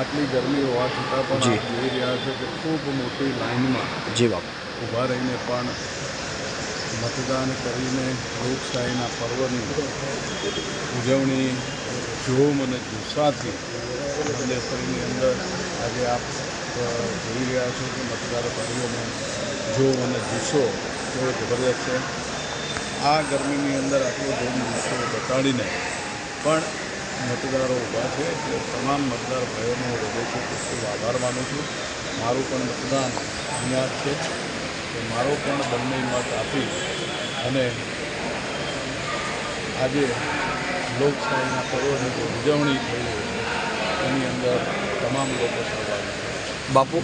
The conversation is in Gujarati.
આટલી ગરમી હોવા છતાં પણ જી. આપ જોઈ રહ્યા છો કે ખૂબ મોટી લાઇનમાં જી બાપુ. ઊભા રહીને પણ મતદાન કરીને લોકશાહીના પર્વની ઉજવણી જોમ અને જુસ્સાથી નંદેસરીની અંદર આજે આપ જોઈ રહ્યા છો કે મતદાર ભાઈઓનો જોમ અને જુસ્સો કેવો જબરદસ્ત છે. આ ગરમીની અંદર આટલો જોમ જુસ્સો બતાડીને પણ મતદારો ઊભા છે એટલે તમામ મતદાર ભાઈઓનો હૃદયથી ખૂબ ખૂબ આભાર માનું છું. મારું પણ મતદાન અહીંયા જ છે તો મારો પણ બંને મત આપી અને આજે લોકશાહીના પર્વની જે ઉજવણી થઈ રહી છે એની અંદર તમામ લોકો સહભાગી છે. બાપુ